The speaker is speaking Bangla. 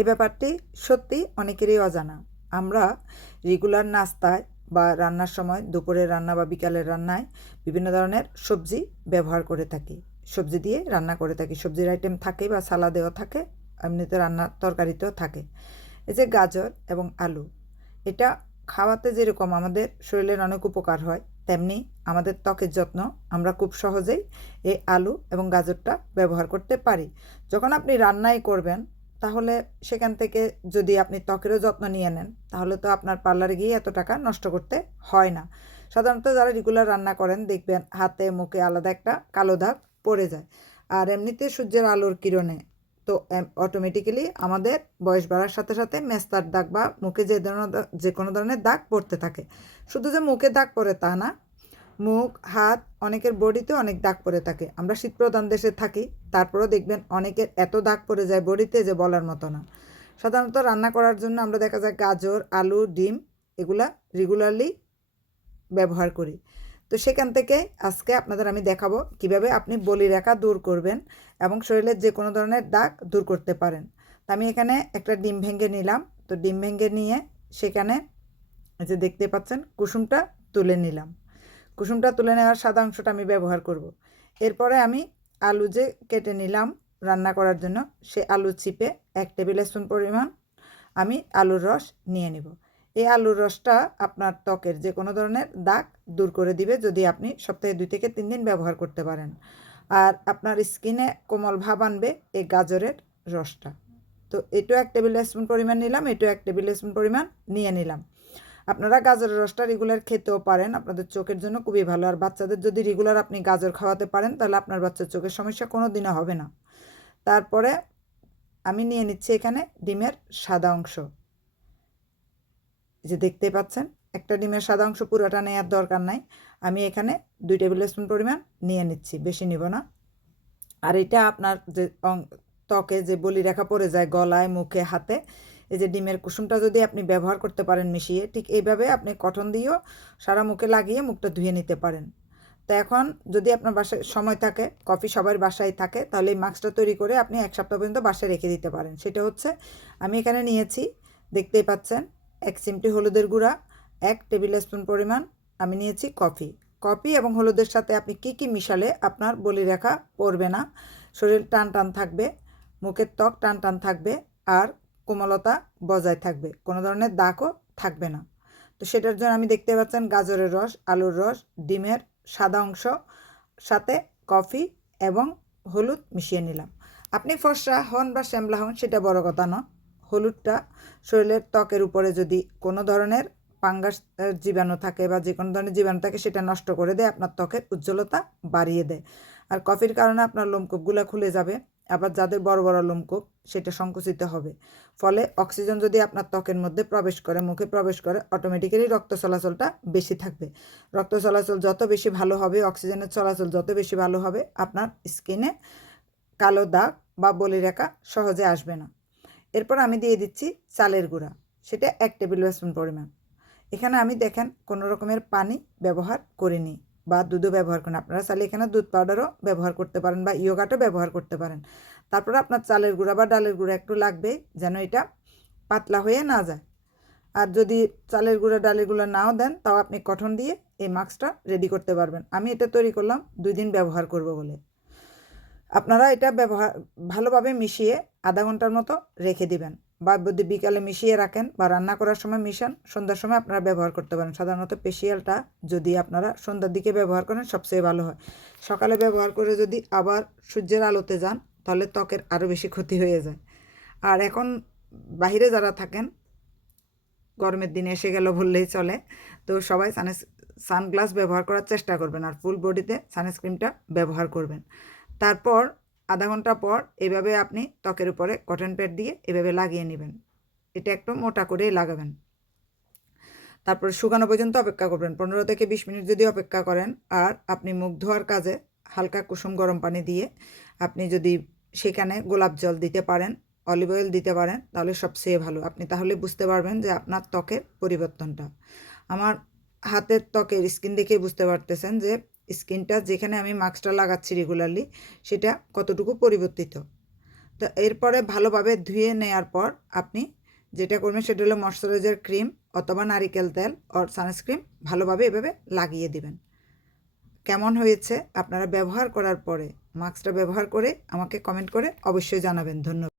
এই ব্যাপারটি সত্যি অনেকেরই অজানা। আমরা রেগুলার নাস্তায় বা রান্নার সময় দুপুরের রান্না বা বিকালের রান্নায় বিভিন্ন ধরনের সবজি ব্যবহার করে থাকি। সবজি দিয়ে রান্না করে থাকি। সবজির আইটেম থাকে বা সালাদেও থাকে, এমনিতে রান্নার তরকারিতেও থাকে। এই যে গাজর এবং আলু, এটা খাওয়াতে যেরকম আমাদের শরীরের অনেক উপকার হয়, তেমনি আমাদের ত্বকের যত্ন আমরা খুব সহজেই এই আলু এবং গাজরটা ব্যবহার করতে পারি। যখন আপনি রান্নাই করবেন তাহলে সেখান থেকে যদি আপনি ত্বকেরও যত্ন নিয়ে নেন, তাহলে তো আপনার পার্লারে গিয়ে এত টাকা নষ্ট করতে হয় না। সাধারণত যারা রেগুলার রান্না করেন, দেখবেন হাতে মুখে আলাদা একটা কালো দাগ পড়ে যায়। আর এমনিতে সূর্যের আলোর কিরণে তো অটোমেটিক্যালি আমাদের বয়স বাড়ার সাথে সাথে মেস্তার দাগ বা মুখে যে ধরনের যে কোনো ধরনের দাগ পড়তে থাকে। শুধু যে মুখে দাগ পড়ে তা না মুখ, হাত, অনেকের বডিতে অনেক দাগ পড়ে থাকে। আমরা শীতপ্রধান দেশে থাকি, তারপরেও দেখবেন অনেকের এত দাগ পড়ে যায় বডিতে যে বলার মতো না। সাধারণত রান্না করার জন্য আমরা দেখা যায় গাজর, আলু, ডিম এগুলা রেগুলারলি ব্যবহার করি। তো সেখান থেকে আজকে আপনাদের আমি দেখাবো কীভাবে আপনি বলি রেখা দূর করবেন এবং শরীরের যে কোনো ধরনের দাগ দূর করতে পারেন। তো আমি এখানে একটা ডিম ভেঙে নিলাম। তো ডিম ভেঙে নিয়ে সেখানে যে দেখতে পাচ্ছেন কুসুমটা তুলে নিলাম। কুসুমটা তুলে নেওয়ার সাদা অংশটা আমি ব্যবহার করব। এরপরে আমি আলু যে কেটে নিলাম রান্না করার জন্য, সে আলু চিপে এক টেবিল স্পুন পরিমাণ আমি আলুর রস নিয়ে নেব। এই আলুর রসটা আপনার ত্বকের যে কোনো ধরনের দাগ দূর করে দিবে যদি আপনি সপ্তাহে দুই থেকে তিন দিন ব্যবহার করতে পারেন। আর আপনার স্কিনে কোমল ভাব আনবে এই গাজরের রসটা। তো এটাও এক টেবিল স্পুন পরিমাণ নিলাম, এটাও এক টেবিল স্পুন পরিমাণ নিয়ে নিলাম। আপনারা গাজরের রসটা রেগুলার খেতেও পারেন, আপনাদের চোখের জন্য খুবই ভালো। আর বাচ্চাদের যদি রেগুলার আপনি গাজর খাওয়াতে পারেন, তাহলে আপনার বাচ্চার চোখের সমস্যা কোনো দিনও হবে না। তারপরে আমি নিয়ে নিচ্ছি এখানে ডিমের সাদা অংশ। যে দেখতে পাচ্ছেন, একটা ডিমের সাদা অংশ পুরোটা নেওয়ার দরকার নাই। আমি এখানে দুই টেবিল স্পুন পরিমাণ নিয়ে নিচ্ছি, বেশি নিব না। আর এটা আপনার যে ত্বকে যে বলি রেখা পড়ে যায় গলায়, মুখে, হাতে এই যে ডিমের কুসুমটা যদি আপনি ব্যবহার করতে পারেন মিশিয়ে, ঠিক এইভাবে আপনি কটন দিয়েও সারা মুখে লাগিয়ে মুখটা ধুয়ে নিতে পারেন। তো এখন যদি আপনার বাসায় সময় থাকে, কফি সবার বাসায় থাকে, তাহলে এই মাস্কটা তৈরি করে আপনি এক সপ্তাহ পর্যন্ত বাসায় রেখে দিতে পারেন। সেটা হচ্ছে, আমি এখানে নিয়েছি, দেখতেই পাচ্ছেন, এক চিমটি হলুদের গুঁড়া, এক টেবিল স্পুন পরিমাণ আমি নিয়েছি কফি। কফি এবং হলুদের সাথে আপনি কি কি মিশালে আপনার বলি রেখা পড়বে না, শরীর টান টান থাকবে, মুখের ত্বক টান টান থাকবে, আর কোমলতা বজায় থাকবে, কোনো ধরনের দাগও থাকবে না। তো সেটার জন্য আমি দেখতে পাচ্ছেন গাজরের রস, আলুর রস, ডিমের সাদা অংশ, সাথে কফি এবং হলুদ মিশিয়ে নিলাম। আপনি ফর্সা হন বা শ্যামলা হন, সেটা বড় কথা না হলুদটা শরীরের ত্বকের উপরে যদি কোনো ধরনের পাঙ্গাস জীবাণু থাকে বা যে কোনো ধরনের জীবাণু থাকে, সেটা নষ্ট করে দেয়, আপনার ত্বকের উজ্জ্বলতা বাড়িয়ে দেয়। আর কফির কারণে আপনার লোমকূপগুলো খুলে যাবে আবার যাদের বড় বড় লোমকূপ, সেটা সংকুচিত হবে। ফলে অক্সিজেন যদি আপনার ত্বকের মধ্যে প্রবেশ করে, মুখে প্রবেশ করে অটোমেটিক্যালি রক্ত চলাচলটা বেশি থাকবে। রক্ত চলাচল যত বেশি ভালো হবে, অক্সিজেনের চলাচল যত বেশি ভালো হবে, আপনার স্কিনে কালো দাগ বা বলি রেখা সহজে আসবে না। এরপর আমি দিয়ে দিচ্ছি চালের গুঁড়া। সেটা এক টেবিল স্পুন পরিমাণ। এখানে আমি দেখেন কোনো রকমের পানি ব্যবহার করিনি। বা দুধও ব্যবহার করেন। আপনারা চাইলে এখানে দুধ পাউডারও ব্যবহার করতে পারেন বা ইয়োগাটও ব্যবহার করতে পারেন। তারপরে আপনার চালের গুঁড়া বা ডালের গুঁড়া একটু লাগবে যেন এটা পাতলা হয়ে না যায়। আর যদি চালের গুঁড়া, ডালের গুঁড়া নাও দেন, তাও আপনি কঠন দিয়ে এই মাস্কটা রেডি করতে পারবেন। আমি এটা তৈরি করলাম, দুই দিন ব্যবহার করব বলে। আপনারা এটা ব্যবহার, ভালোভাবে মিশিয়ে আধা ঘণ্টার মতো রেখে দিবেন। বা যদি বিকালে মিশিয়ে রাখেন বা রান্না করার সময় মিশান, সন্ধ্যার সময় আপনারা ব্যবহার করতে পারেন। সাধারণত পেশিয়ালটা যদি আপনারা সন্ধ্যার দিকে ব্যবহার করেন, সবচেয়ে ভালো হয়। সকালে ব্যবহার করে যদি আবার সূর্যের আলোতে যান, তাহলে ত্বকের আরও বেশি ক্ষতি হয়ে যায়। আর এখন বাইরে যারা থাকেন, গরমের দিনে এসে গেল বললেই চলে, তো সবাই সানস সানগ্লাস ব্যবহার করার চেষ্টা করবেন আর ফুল বডিতে সানস্ক্রিনটা ব্যবহার করবেন। তারপর আধা ঘণ্টা পর এভাবে আপনি ত্বকের উপরে কটন প্যাড দিয়ে এভাবে লাগিয়ে নেবেন। এটা একটু মোটা করেই লাগাবেন। তারপর শুকানো পর্যন্ত অপেক্ষা করবেন। পনেরো থেকে বিশ মিনিট যদি অপেক্ষা করেন আর আপনি মুখ ধোয়ার কাজে হালকা কুসুম গরম পানি দিয়ে আপনি যদি সেখানে গোলাপ জল দিতে পারেন অলিভ অয়েল দিতে পারেন, তাহলে সবচেয়ে ভালো। আপনি তাহলে বুঝতে পারবেন যে আপনার ত্বকের পরিবর্তনটা। আমার হাতের ত্বকের স্কিন দেখে বুঝতে পারতেছেন যে স্কিনটা যেখানে আমি মাস্কটা লাগাচ্ছি রেগুলারলি সেটা কতটুকু পরিবর্তিত। তো এরপরে ভালোভাবে ধুয়ে নেওয়ার পর আপনি যেটা করবেন সেটা হলো ময়শ্চারাইজার ক্রিম অথবা নারিকেল তেল অর সানস্ক্রিন ভালোভাবে এভাবে লাগিয়ে দিবেন। কেমন হয়েছে? আপনারা ব্যবহার করার পরে, মাস্কটা ব্যবহার করে আমাকে কমেন্ট করে অবশ্যই জানাবেন। ধন্যবাদ।